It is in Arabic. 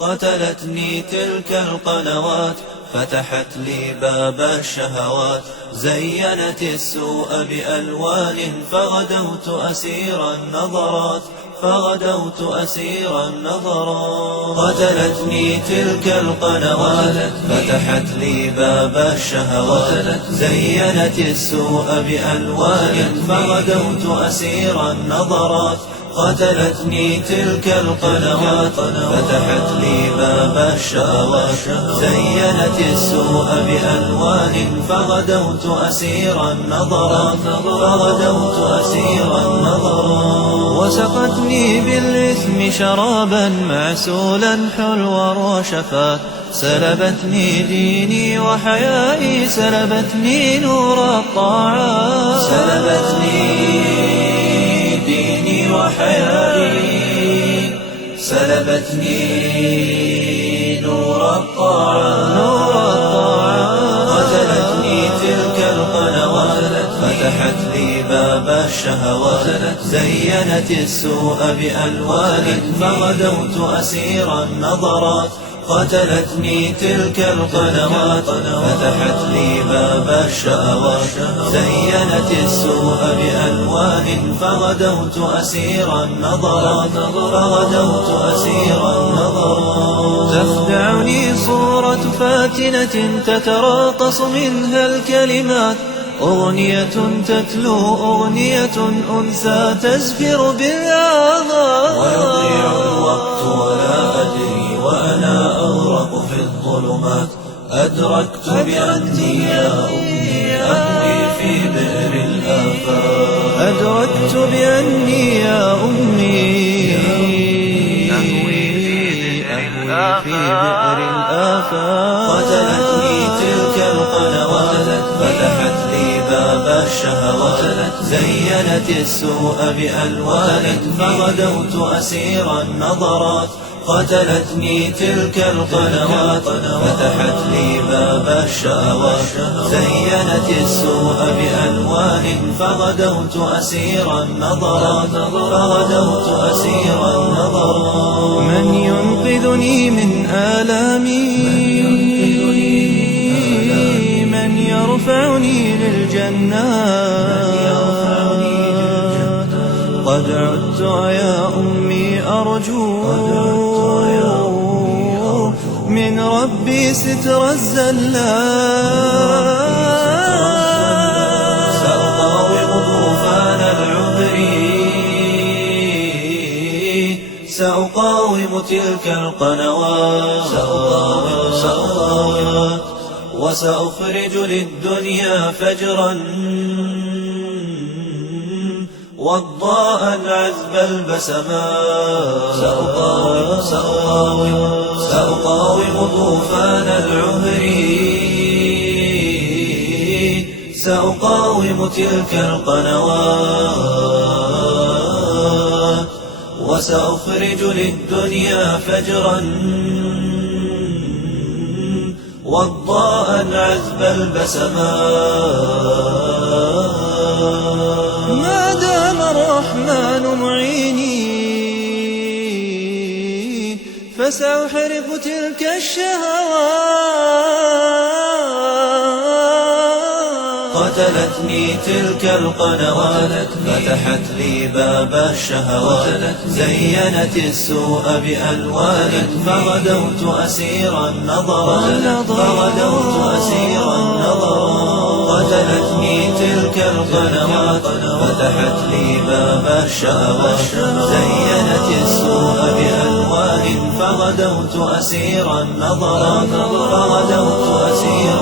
قتلتني تلك القنوات، فتحت لي باب الشهوات، زينت السوء بألوان، فغدوت أسير النظرات، فغدوت أسير النظرات. قتلتني تلك القنوات، فتحت لي باب الشهوات، زينت السوء بألوان، فغدوت أسير النظرات. قتلتني تلك القنوات، فتحت لي باب الشهوات، زينت السوء بألوان، فغدوت أسير النظرات، فغدوت أسير النظرات. وسقتني بالإثم شرابا معسولا حلوا وشفا، سلبتني ديني وحيائي، سلبتني نور الطاعات، سلبتني ديني وحيائي، سلبتني نور الطاعات. قتلتني تلك القنوات، فتحت لي باب الشهوات، زينت السوء بألوان، فغدوت أسير النظرات. قتلتني تلك القنوات، فتحت لي باب الشهوات، زينت السوء بألوان، فغدوت أسير النظرات، فغدوت أسير النظرات. تخدعني صورة فاتنة تتراقص منها الكلمات، أغنية تتلو أغنية أنثى تزفر بالآهات، ويضيع الوقت ولا أدري وأنا أغرق في الظلمات. أدركت بأني يا أمي أهوي في بئر الآفات، أدركت بأني يا أمي أهوي في بئر الآفات. قتلتني تلك القنوات، فتحت لي باب الشهوات، زينت السوء بألوان، فغدوت أسير النظرات. قتلتني تلك القنوات، فتحت لي باب الشهوات، زينت السوء بألوان، فغدوت أسير النظرات، فغدوت أسير النظرات. من ينقذني من آلامي، من يرفعني للجنات، قد عدت يا أمي أرجو من ربي ستر الزلات. سأقاوم طوفان العمر، سأقاوم تلك القنوات، سأقاوم وسأخرج للدنيا فجرا وضاء عذب البسمات. سأقاوم طوفان العمر، سأقاوم تلك القنوات، وسأخرج للدنيا فجرا وضاء عذب البسمات. ما دام الرحمن معيني، فسأحرق تلك الشهوات. قتلتني تلك القنوات، فتحت لي باب الشهوات، زينت السوء بألوان، فغدوت أسير النظرات، فغدوت أسير النظرات. قتلتني تلك القنوات، فتحت لي باب الشهوات، زينت السوء بألوان، فغدوت أسير النظرات، فغدوت أسير